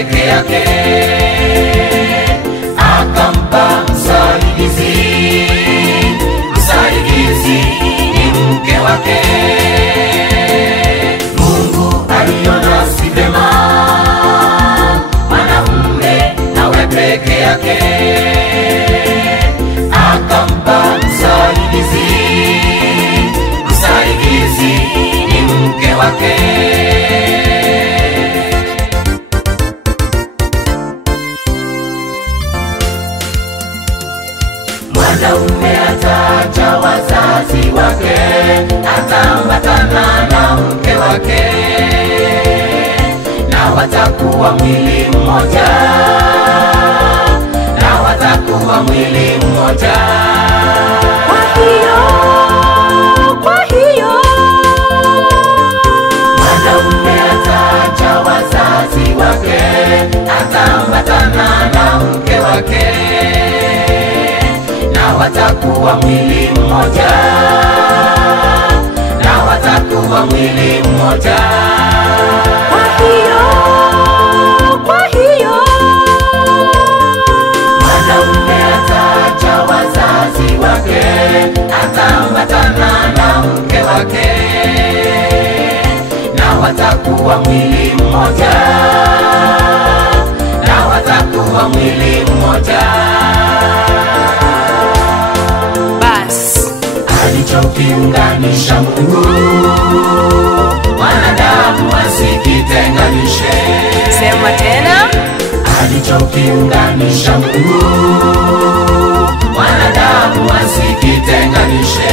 peke yake, akampa msaidizi. Msaidizi ni mke wake. Mungu aliona si vema mwanamume awe peke yake, akampa msaidizi. Msaidizi ni mke wake. Mwanaume ataacha wazazi wake, ataambatana na mke wake, na watakuwa mwili mmoja, na watakuwa mwili mmoja. Kwa hiyo mwanaume ataacha wazazi wake, ataambatana na mke wake, na watakuwa mwili mmoja, na watakuwa mwili mmoja. Kwa hiyo mwanaume ataacha wazazi wake, ataambatana na mke wake, na watakuwa mwili mmoja, na watakuwa mwili mmoja. Alichokiunganisha Mungu, wanadamu wasikitenganishe. sema tena. Alichokiunganisha Mungu, wanadamu wasikitenganishe.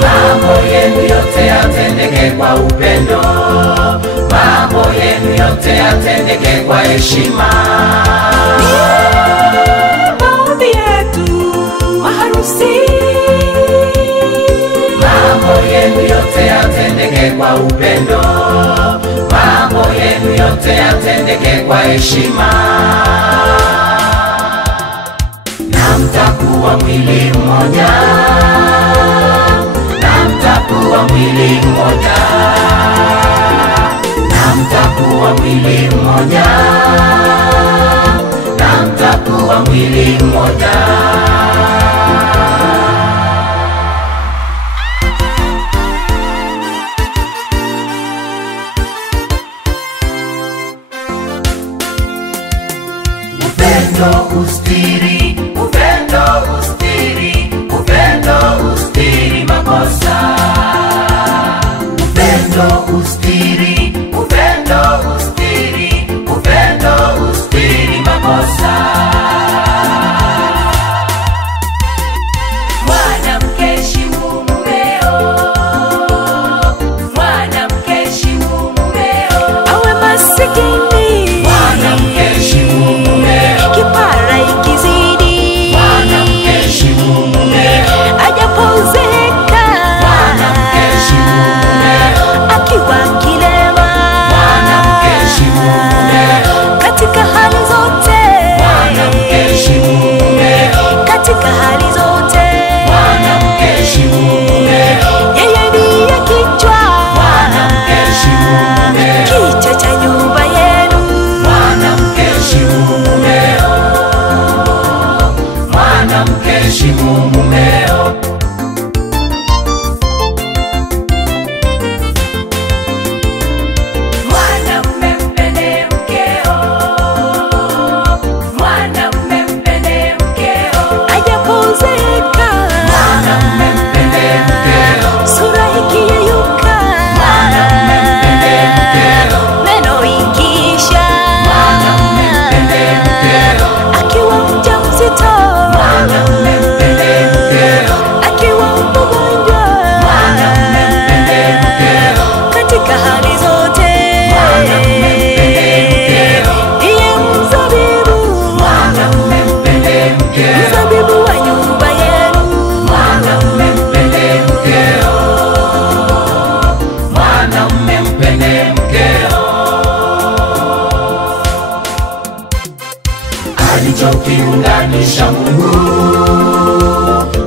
Mambo yenu yote yatendeke kwa upendo, mambo yenu yote yatendeke kwa heshima. Maombi yetu maharusi, mambo yenu yote yatendeke kwa upendo, mambo yenu yote yatendeke kwa heshima. Na mtakuwa mwili mmoja, na mtakuwa mwili mmoja, na mtakuwa mwili mmoja, na mtakuwa mwili mmoja. Upendo ustiri, upendo ustiri, upendo ustiri makosa. Upendo ustiri, upendo ustiri, upendo ustiri makosa. mwanamke heshimu mumeo, mwanamke heshimu mumeo, awe masikini, Mwanamke heshimu mumeo, kipara ikizidi, mwanamke heshimu mumeo, ajapozeka, mwanamke heshimu mumeo, akiwa alichokiunganisha Mungu,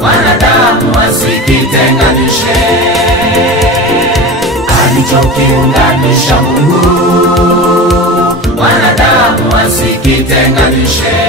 wanadamu wasikitenganishe. Alichokiunganisha Mungu, wanadamu wasikitenganishe.